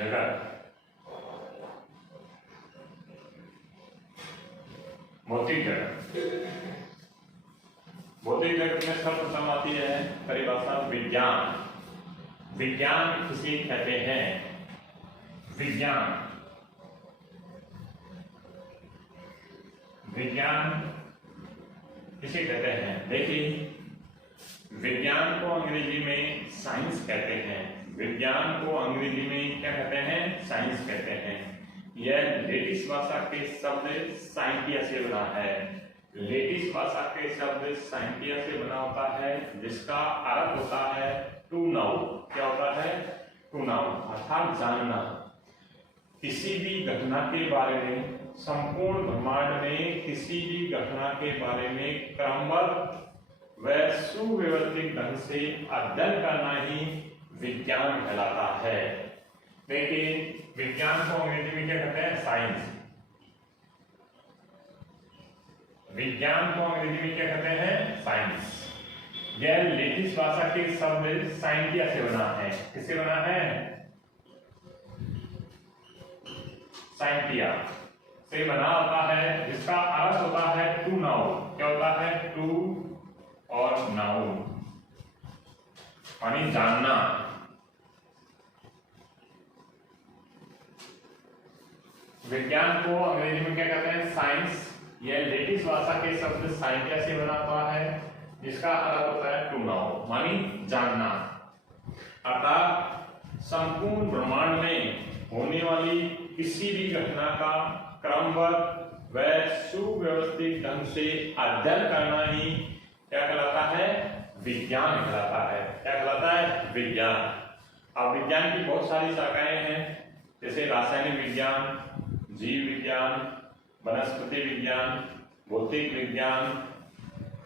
जगत, भौतिक जगत। भौतिक जगत में सर्वप्रथम आती है परिभाषा विज्ञान। विज्ञान किसे कहते हैं? विज्ञान, विज्ञान किसे कहते हैं? देखिए, विज्ञान को अंग्रेजी में साइंस कहते हैं। विज्ञान को अंग्रेजी में क्या कहते हैं? साइंस कहते हैं। यह लेटिस भाषा के शब्द साइंटिया से बना है। लेटिस भाषा के शब्द साइंटिया से बना होता है, जिसका अर्थ होता है टू नाउ। क्या होता है? टू नाउ, अर्थात जानना। किसी भी घटना के बारे में, संपूर्ण ब्रह्मांड में किसी भी घटना के बारे में क्रमबद्ध व सुव्यवस्थित ढंग से अध्ययन करना ही विज्ञान कहलाता है। देखिए, विज्ञान को अंग्रेजी में क्या कहते हैं? साइंस। विज्ञान को अंग्रेजी में क्या कहते हैं? साइंस। यह लेटिस भाषा के शब्द साइंटिया से बना है। किससे बना है? साइंटिया से बना होता है, जिसका अर्थ होता है टू नाउ। क्या होता है? टू और नाउ, यानी जानना। विज्ञान को अंग्रेजी में क्या कहते हैं? साइंस। यह लेटिस भाषा के शब्द साइंटिया से बना हुआ है, जिसका अर्थ होता है टू नाउ, मानी जानना। अर्थात संपूर्ण ब्रह्मांड में होने वाली किसी भी घटना का क्रमबद्ध व सुव्यवस्थित ढंग से अध्ययन करना ही क्या कहलाता है? विज्ञान कहलाता है। क्या कहलाता है? विज्ञान। अब विज्ञान की बहुत सारी शाखाएं हैं, जैसे रासायनिक विज्ञान, जीव विज्ञान, वनस्पति विज्ञान, भौतिक विज्ञान,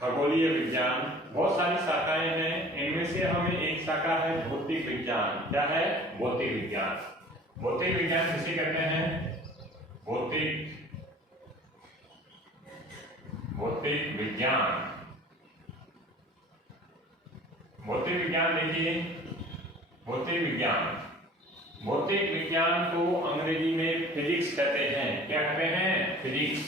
खगोलीय विज्ञान। बहुत सारी शाखाएं हैं। इनमें से हमें एक शाखा है भौतिक विज्ञान। क्या है? भौतिक विज्ञान। भौतिक विज्ञान किसे कहते हैं? भौतिक विज्ञान। भौतिक विज्ञान देखिए, भौतिक विज्ञान को अंग्रेजी में फिजिक्स कहते हैं। क्या कहते हैं? फिजिक्स।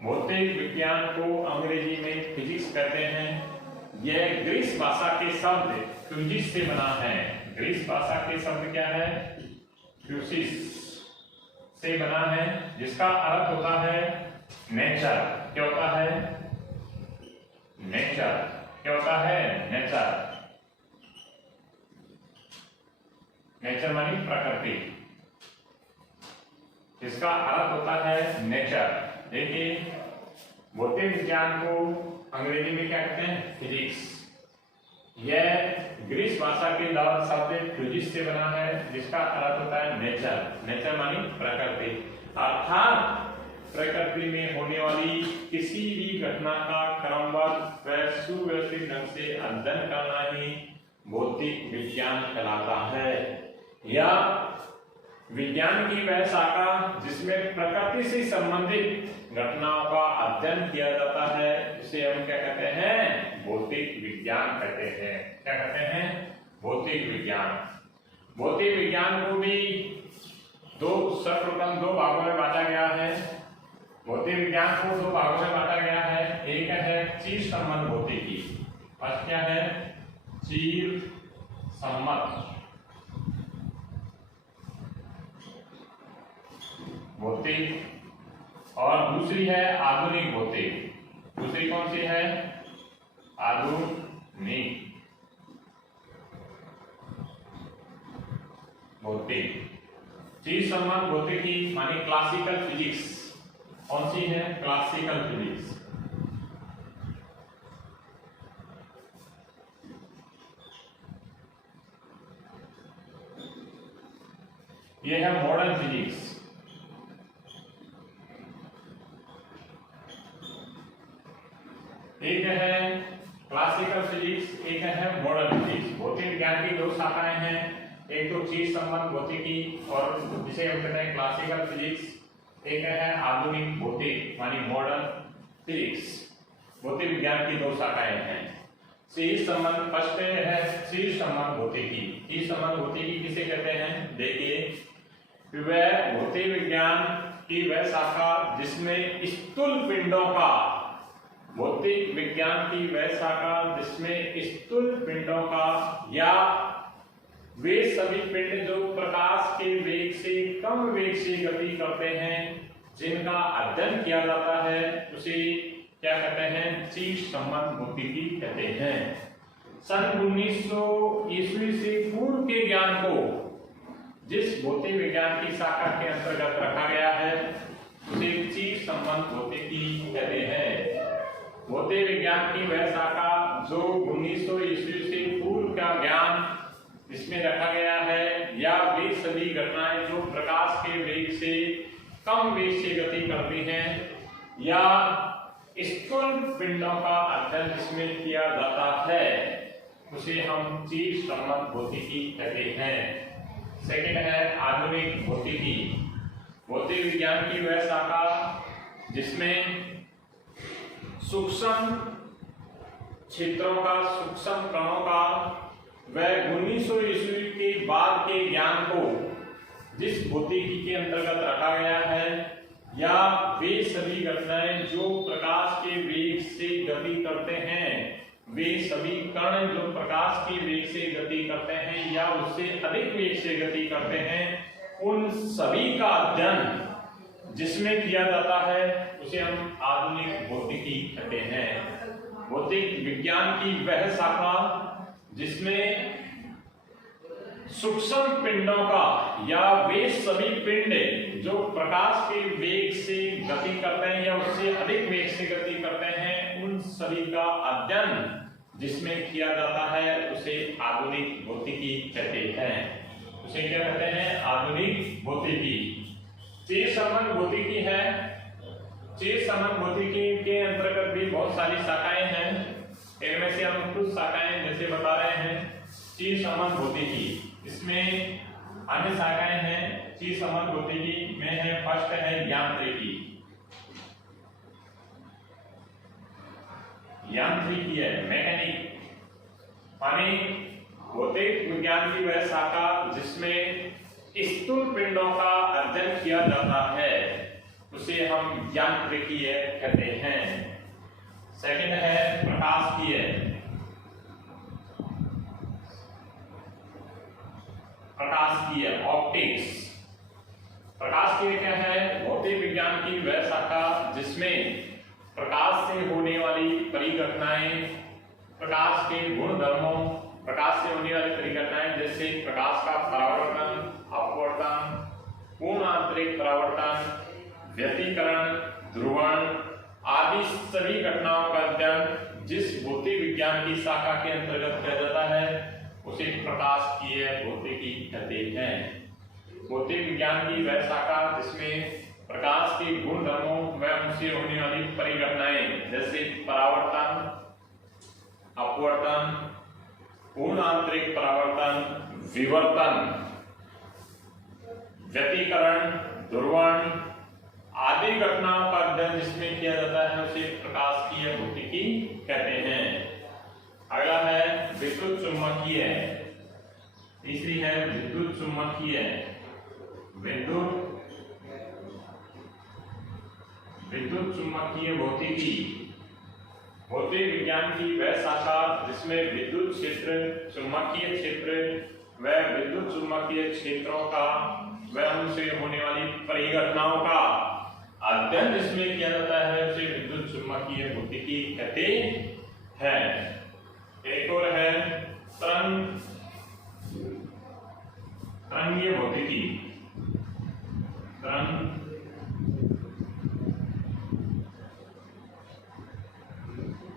भौतिक विज्ञान को अंग्रेजी में फिजिक्स कहते हैं। यह ग्रीस भाषा के शब्द फ्यूजिस से बना है। ग्रीस भाषा के शब्द क्या है? फ्यूजिस से बना है, जिसका अर्थ होता है नेचर। क्या होता है? नेचर। क्या होता है? नेचर। नेचर मानी प्रकृति, जिसका अर्थ होता है नेचर। देखिए, भौतिक विज्ञान को अंग्रेजी में क्या कहते हैं? फिजिक्स। यह ग्रीस भाषा के शब्द फ्यूजिस से बना है, जिसका अर्थ होता है नेचर। नेचर मानी प्रकृति, अर्थात प्रकृति में होने वाली किसी भी घटना का क्रमबद्ध व सुव्यवस्थित ढंग से अध्ययन करना ही भौतिक विज्ञान कहलाता है। या विज्ञान की वह शाखा जिसमें प्रकृति से संबंधित घटनाओं का अध्ययन किया जाता है, उसे हम क्या कहते हैं? भौतिक विज्ञान कहते हैं। क्या कहते हैं? भौतिक विज्ञान। भौतिक विज्ञान को भी सर्वप्रथम दो भागों में बांटा गया है। भौतिक विज्ञान को दो भागों में बांटा गया है। एक है चीर सम्मत भौतिकी। फर्स्ट क्या है? चीर सम्मत भौतिक, और दूसरी है आधुनिक भौतिक। दूसरी कौन सी है? आधुनिक भौतिक। चीज सम्मत भौतिकी मानी क्लासिकल फिजिक्स। कौन सी है? Classical physics. यह है मॉडर्न फिजिक्स। एक है क्लासिकल फिजिक्स, एक है मॉडर्न फिजिक्स। भौतिक विज्ञान की दो शाखाएं हैं, एक तो चीज सम्मत भौतिकी और जिसे हम कहते हैं क्लासिकल फिजिक्स, एक है आधुनिक भौतिक मानी मॉडर्न फिजिक्स। भौतिक विज्ञान की दो शाखाएं हैं। चीज सम्मत फर्स्ट है चीज संबंध भौतिकी। चीज संबंध भौतिकी किसे कहते हैं? देखिए, वह भौतिक विज्ञान की वह शाखा जिसमें स्थूल पिंडों का, भौतिक विज्ञान की वह शाखा जिसमें स्थूल पिंडों का या वे सभी पिंड जो प्रकाश के वेग से कम वेग से गति करते हैं, जिनका अध्ययन किया जाता है, उसे क्या कहते हैं? चीज संबंध भौतिकी कहते हैं। सन 1900 ईस्वी से पूर्व के ज्ञान को जिस भौतिक विज्ञान की शाखा के अंतर्गत रखा गया है, उसे चीज संबंध भौतिकी कहते हैं। भौतिक विज्ञान की वह शाखा जो 1900 ईस्वी से पूर्व का ज्ञान इसमें रखा गया है, या वे सभी घटनाएं जो प्रकाश के वेग से कम वेग से गति करती हैं, या स्थूल पिंडों का अध्ययन जिसमें किया जाता है, उसे हम चीज संबंध भौतिकी कहते हैं। सेकंड है आधुनिक भौतिकी। भौतिक विज्ञान की वह शाखा जिसमें सूक्ष्म क्षेत्रों का, सूक्ष्म कणों का, वह 1900 ईस्वी के बाद के ज्ञान को जिस भौतिकी के अंतर्गत रखा गया है, या वे सभी घटनाएं जो प्रकाश के वेग से गति करते हैं, वे सभी कण जो प्रकाश के वेग से गति करते हैं या उससे अधिक वेग से गति करते हैं, उन सभी का अध्ययन जिसमें किया जाता है, उसे हम आधुनिक भौतिकी कहते हैं। भौतिक विज्ञान की वह शाखा जिसमें सूक्ष्म पिंडों का या वे सभी पिंड जो प्रकाश के वेग से गति करते हैं या उससे अधिक वेग से गति करते हैं, उन सभी का अध्ययन जिसमें किया जाता है, उसे आधुनिक भौतिकी कहते हैं। उसे क्या कहते हैं? आधुनिक भौतिकी। चीज संबंध भौतिकी है। चीज संबंध भौतिकी के अंतर्गत भी बहुत सारी शाखाएं हैं। इनमें से हम कुछ शाखाएं जैसे बता रहे हैं। चीज संबंध भौतिकी, इसमें अन्य शाखाएं हैं। चीज संबंध भौतिकी में है, फर्स्ट है यांत्रिकी। यांत्रिकी है मैकेनिक, माने भौतिक विज्ञान की वह शाखा जिसमें स्थूल पिंडों का अध्ययन किया जाता है, उसे हम यांत्रिकीय कहते हैं। सेकंड है प्रकाशिकीय। प्रकाशिकीय ऑप्टिक्स। प्रकाशिकीय क्या है? भौतिक विज्ञान की वह शाखा जिसमें प्रकाश से होने वाली परिघटनाएं, प्रकाश के गुण धर्मों, प्रकाश से होने वाली परिघटनाएं जैसे प्रकाश का परावर्तन, अपवर्तन, पूर्ण आंतरिक परावर्तन, व्यतिकरण, ध्रुवण आदि सभी घटनाओं का अध्ययन जिस भौतिक विज्ञान की शाखा के अंतर्गत किया जाता है, उसे प्रकाशिकीय भौतिकी कहते हैं। भौतिक विज्ञान की वह शाखा जिसमें प्रकाश के गुण धर्मों व उनसे होने वाली परिघटनाएं जैसे परावर्तन, अपवर्तन, पूर्ण आंतरिक परावर्तन, विवर्तन, व्यतिकरण, ध्रुवण आदि घटनाओं का अध्ययन जिसमें किया जाता है, उसे प्रकाशिकीय भौतिकी कहते हैं। अगला है विद्युत चुम्बकीय। तीसरी है विद्युत चुम्बकीय। विद्युत चुम्बकीय भौतिकी भौतिक विज्ञान की वह शाखा जिसमें विद्युत क्षेत्र, चुम्बकीय क्षेत्र व विद्युत चुम्बकीय क्षेत्रों का व उनसे होने वाली परिघटनाओं का अध्ययन जिसमें किया जाता है, उसे विद्युत चुम्बकीय भौतिकी कहते हैं। एक और है तरंगीय भौतिकी।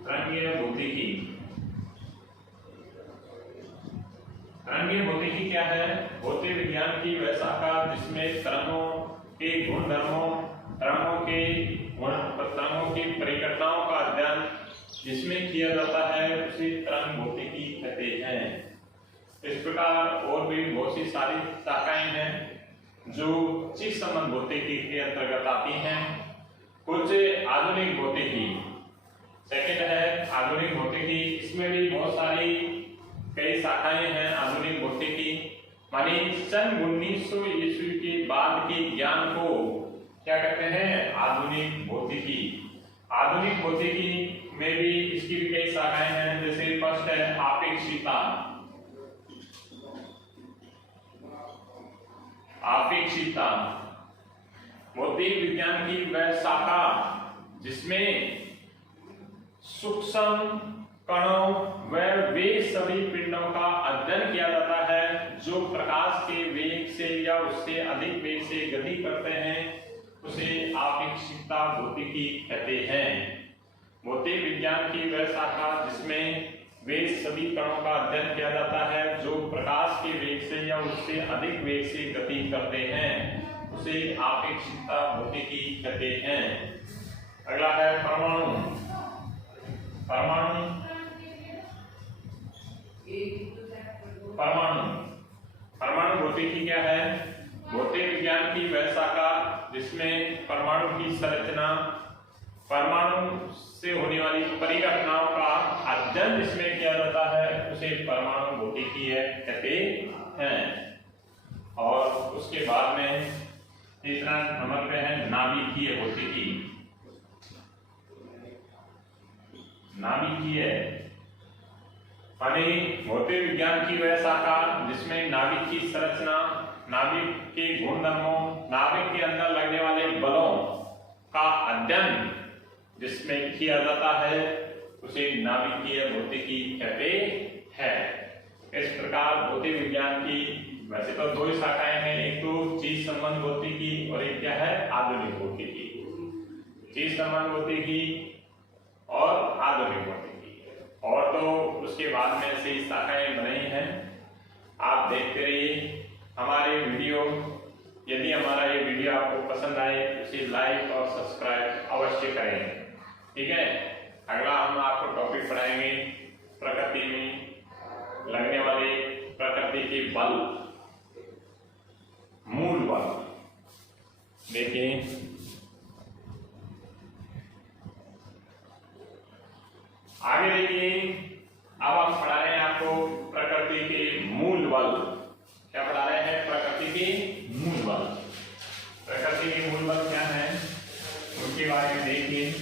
तरंगीय भौतिकी। तरंगीय भौतिकी क्या है? भौतिक विज्ञान की वह शाखा जिसमें तरंगों के गुण धर्मों, तरंगों की परिघटनाओं का अध्ययन जिसमें किया जाता है, उसे तरंग भौतिकी कहते हैं। इस प्रकार और भी बहुत सी सारी शाखाएं हैं जो चीज संबंध भौतिकी के अंतर्गत आती हैं। कुछ आधुनिक भौतिकी। सेकंड है आधुनिक भौतिकी। इसमें भी बहुत सारी कई शाखाएं हैं आधुनिक भौतिकी, मानी सन 1900 ईस्वी के बाद के ज्ञान को क्या कहते हैं? आधुनिक भौतिकी। आधुनिक भौतिकी में भी इसकी भी कई शाखाएं हैं, जैसे फर्स्ट है आपेक्षिकता। आपेक्षिकता भौतिक विज्ञान की वह शाखा जिसमें सूक्ष्म कणों व वे सभी पिंडों का अध्ययन किया जाता है जो प्रकाश के वेग से या उससे अधिक वेग से गति करते हैं, उसे आपेक्षिकता भौतिकी कहते हैं। भौतिक विज्ञान की वह शाखा जिसमें वे सभी कणों का अध्ययन किया जाता है जो प्रकाश के वेग से या उससे अधिक वेग से गति करते हैं, उसे आपेक्षिकता भौतिकी कहते हैं। अगला है परमाणु। परमाणु परमाणु परमाणु भौतिकी क्या है? भौतिक विज्ञान की वह शाखा जिसमें परमाणु की संरचना, परमाणु से होने वाली परिघटनाओं का अध्ययन जिसमें किया जाता है, उसे परमाणु भौतिकी कहते हैं। और उसके बाद में तीसरा नंबर पे है नाभिकीय भौतिकी। नाभिकीय माने भौतिक विज्ञान की वह शाखा जिसमें नाभिक की संरचना, नाभिक के गुणधर्मों, नाभिक के अंदर लगने वाले बलों का अध्ययन जिसमें किया जाता है, उसे नाभिकीय भौतिकी कहते हैं। इस प्रकार भौतिक विज्ञान की वैसे तो दो ही शाखाएं हैं, एक तो चीज संबंध भौतिकी और एक क्या है? आधुनिक भौतिकी। चीज संबंध भौतिकी और आधुनिक भौतिकी, और तो उसके बाद में से शाखाएं बनी हैं। आप देखते रहिए हमारे वीडियो। यदि हमारा ये वीडियो आपको पसंद आए तो इसे लाइक और सब्सक्राइब अवश्य करें, ठीक है। अगला हम आपको टॉपिक पढ़ाएंगे प्रकृति में लगने वाले प्रकृति के बल, मूल बल। देखिए आगे देखिए, अब हम पढ़ा रहे हैं आपको प्रकृति के मूल बल। क्या पढ़ा रहे हैं? प्रकृति के मूल बल। प्रकृति के मूल बल क्या है उनके बारे में देखिए।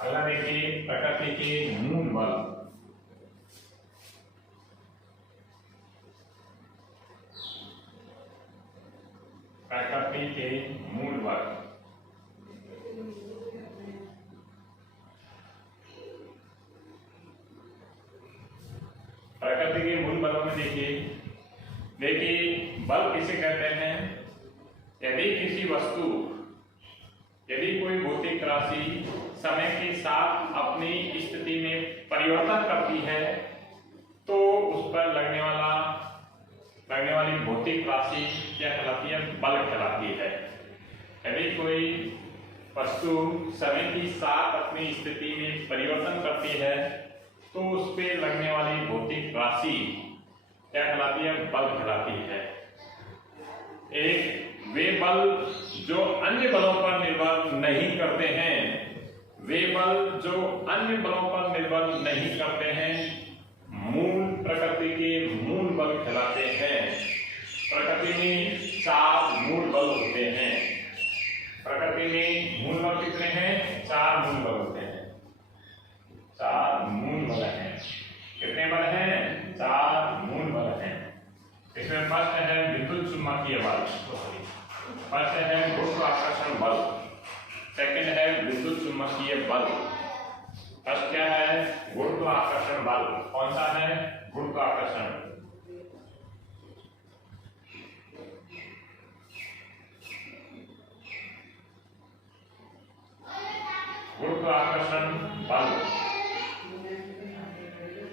अगला देखिए प्रकृति के मूल बल। प्रकृति के मूल बल। प्रकृति के मूल बलों में देखिए बल किसे कहते हैं? यदि किसी वस्तु, यदि कोई भौतिक राशि समय के साथ अपनी स्थिति में परिवर्तन करती है तो उस पर लगने वाली भौतिक राशि क्या कहलाती है? बल कहलाती है। यदि कोई वस्तु समय के साथ अपनी स्थिति में परिवर्तन करती है तो उस पर लगने वाली भौतिक राशि क्या कहलाती है? बल कहलाती है। एक वे बल जो अन्य बलों पर निर्भर नहीं करते हैं, वे बल जो अन्य बलों पर निर्भर नहीं करते हैं, मूल प्रकृति के मूल बल कहलाते हैं। प्रकृति में 4 मूल बल होते हैं। प्रकृति में मूल बल कितने हैं? 4 मूल बल होते हैं। 4 मूल बल हैं। कितने बल हैं? 4 मूल बल हैं। इसमें फर्स्ट है विद्युत चुम्बकीय बल, फर्स्ट है गुरुत्वाकर्षण बल, सेकंड है विद्युत चुम्बकीय बल। फर्स्ट क्या है? गुरुत्वाकर्षण बल। कौन सा है? गुरुत्वाकर्षण। गुरुत्वाकर्षण बल।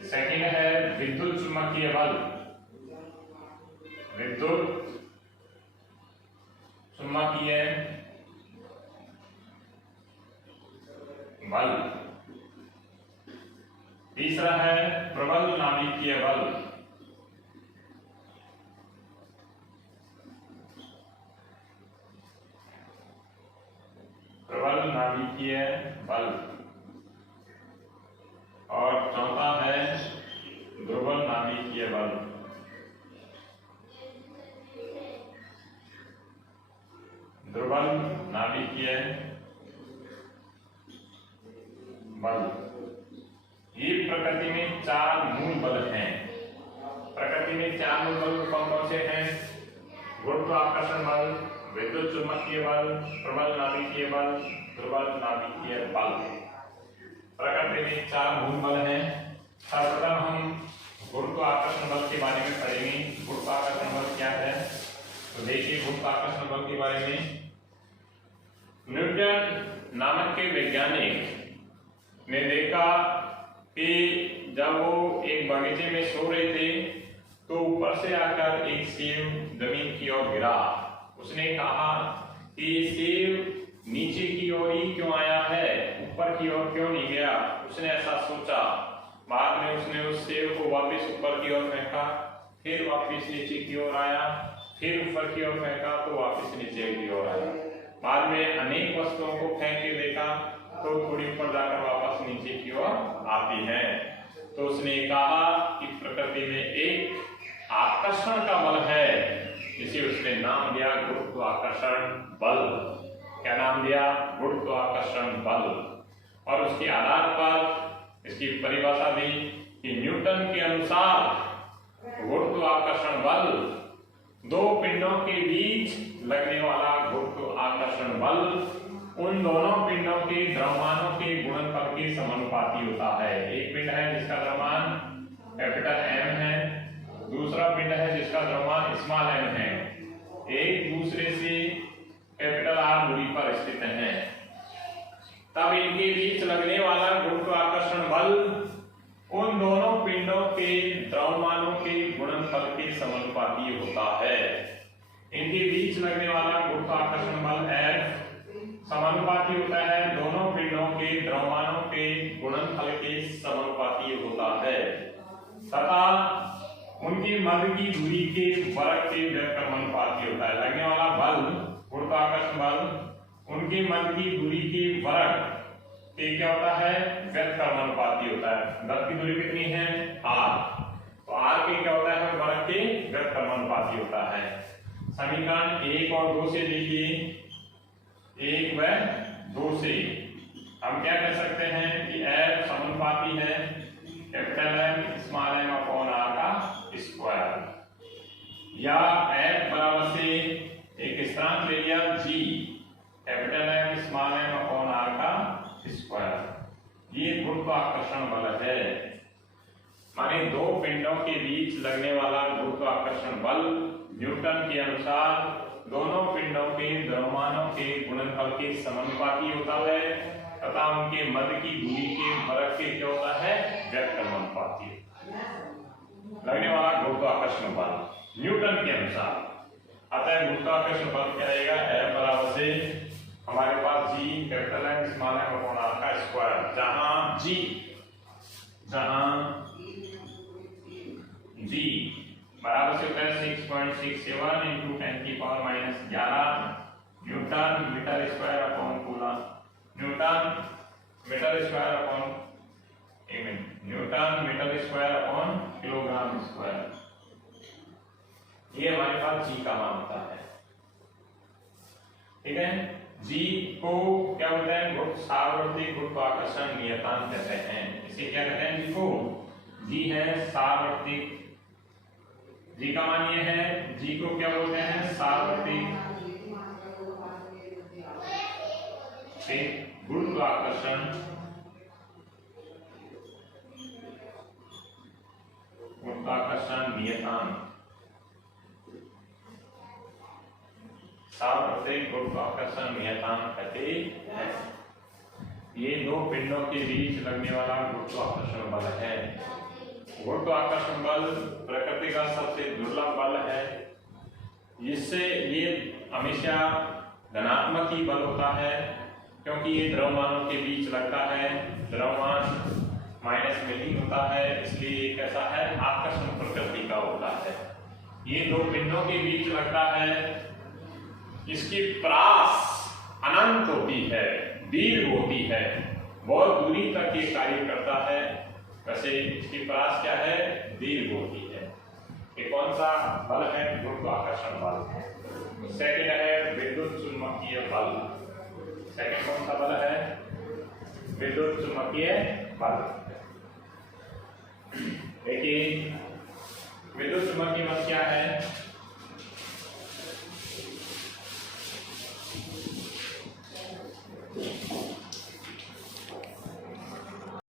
सेकंड है विद्युत चुम्बकीय बल। विद्युत चुम्बकीय बल। तीसरा है प्रबल नाभिकीय बल। नाभिकीय बल, और चौथा है दुर्बल नाभिकीय बल। दुर्बल नाभिकीय बल, ये प्रकृति में 4 मूल बल हैं। प्रकृति में 4 मूल बल कौन कौन से हैं? गुरुत्वाकर्षण बल, विद्युत चुंबकीय बल, प्रबल नाभिकीय बल, दुर्बल नाभिकीय बल। प्रकृति में 4 मूल बल हैं। सर्वप्रथम हम गुरुत्वाकर्षण बल के बारे में पढ़ेंगे। गुरुत्वाकर्षण बल क्या है? तो देखिए, गुरुत्वाकर्षण बल के बारे में न्यूटन नामक के वैज्ञानिक ने देखा कि जब वो एक बगीचे में सो रहे थे तो ऊपर से आकर एक सेब जमीन की ओर गिरा। उसने कहा कि सेब नीचे की ओर ही क्यों आया है, ऊपर की ओर क्यों नहीं गया? उसने ऐसा सोचा। बाद में उसने उस सेब को वापस ऊपर की ओर फेंका, फिर वापस नीचे की ओर आया, फिर ऊपर की ओर फेंका तो वापस नीचे की ओर आया। बाद में अनेक वस्तुओं को फेंक के देखा तो थोड़ी ऊपर जाकर वापस नीचे की ओर आती है। तो उसने कहा कि प्रकृति में एक आकर्षण का बल है, जिसे उसने नाम दिया गुरुत्वाकर्षण बल। क्या नाम दिया? गुरुत्वाकर्षण बल। और उसके आधार पर इसकी परिभाषा दी कि न्यूटन के अनुसार गुरुत्वाकर्षण बल 2 पिंडों के बीच लगने वाला गुरुत्वाकर्षण बल उन दोनों पिंडों के द्रव्यमानों के गुणनफल के समानुपाती होता है। एक पिंड है जिसका द्रव्यमान कैपिटल M है, दूसरा पिंड है जिसका द्रव्यमान स्मॉल m है, एक दूसरे से कैपिटल R दूरी पर स्थित है। तब इनके बीच लगने वाला गुरुत्वाकर्षण बल उन दोनों पिंडों के द्रव्यमानों के गुणनफल के समानुपाती होता है। इनके बीच लगने वाला गुरुत्वाकर्षण बल F समानुपाती होता है दोनों पिंडों के द्रव्यमानों के गुणनफल के समानुपाती होता है, तथा उनकी मध्य की दूरी के वर्ग के व्युत्क्रमानुपाती होता है। लगने वाला बल गुरुत्वाकर्षण बल उनके मध्य की दूरी के वर्ग के क्या होता है? व्युत्क्रमानुपाती होता है। मध्य की दूरी कितनी है? r। तो r के क्या होता है? वर्ग के व्युत्क्रमानुपाती होता है। समीकरण 1 और 2 से देखिए, 1 व 2 से हम क्या कह सकते हैं कि F समानुपाती है capital M small m upon r का स्क्वायर, या F बराबर से एक स्थिरांक ले लिया G capital M small m upon r का स्क्वायर। ये गुरुत्वाकर्षण बल है। माने 2 पिंडों के बीच लगने वाला गुरुत्वाकर्षण बल न्यूटन के अनुसार दोनों पिंडों के द्रव्यमानों के गुणनफल के समानुपाती होता है, तथा उनके मध्य की दूरी के वर्ग के क्या होता है? व्युत्क्रमानुपाती। लगने वाला गुरुत्वाकर्षण बल न्यूटन के अनुसार। अतः गुरुत्वाकर्षण बल क्या रहेगा? F बराबर से हमारे पास G capital M small m upon r का स्क्वायर, जहां G बराबर से होता है 6.67 into 10⁻⁻11 newton metre square upon coulomb, newton metre square upon newton metre square upon kilogram square. ये हमारे पास G का मान होता है। ठीक है, G को क्या बोलते हैं? सार्ववर्ती गुरुत्वाकर्षण नियतांक कहते हैं। इसे क्या कहते हैं? G को G है सार्ववर्ती, G का मान ये है, G को क्या बोलते हैं? सार्ववर्ती गुरुत्वाकर्षण नियतांक। सार्ववर्ती गुरुत्वाकर्षण नियतांक कहते हैं। ये 2 पिंडों के बीच लगने वाला गुरुत्वाकर्षण बल है। गुरुत्वाकर्षण बल प्रकृति का सबसे दुर्लभ बल है, जिससे ये हमेशा धनात्मक ही बल होता है, क्योंकि ये द्रव्यमानों के बीच लगता है। द्रव्यमान माइनस में ही होता है, इसलिए ये कैसा है? आकर्षण प्रकृति का होता है। ये 2 पिंडों के बीच लगता है, इसकी परास अनंत होती है, दीर्घ होती है, बहुत दूरी तक ये कार्य करता है। वैसे इसकी परास क्या है? दीर्घ होती है। ये कौन सा बल है? गुरुत्वाकर्षण बल। सेकंड है विद्युत चुंबकीय बल। सेकंड कौन सा बल है? विद्युत चुंबकीय बल। देखिए विद्युत चुंबकीय बल क्या है?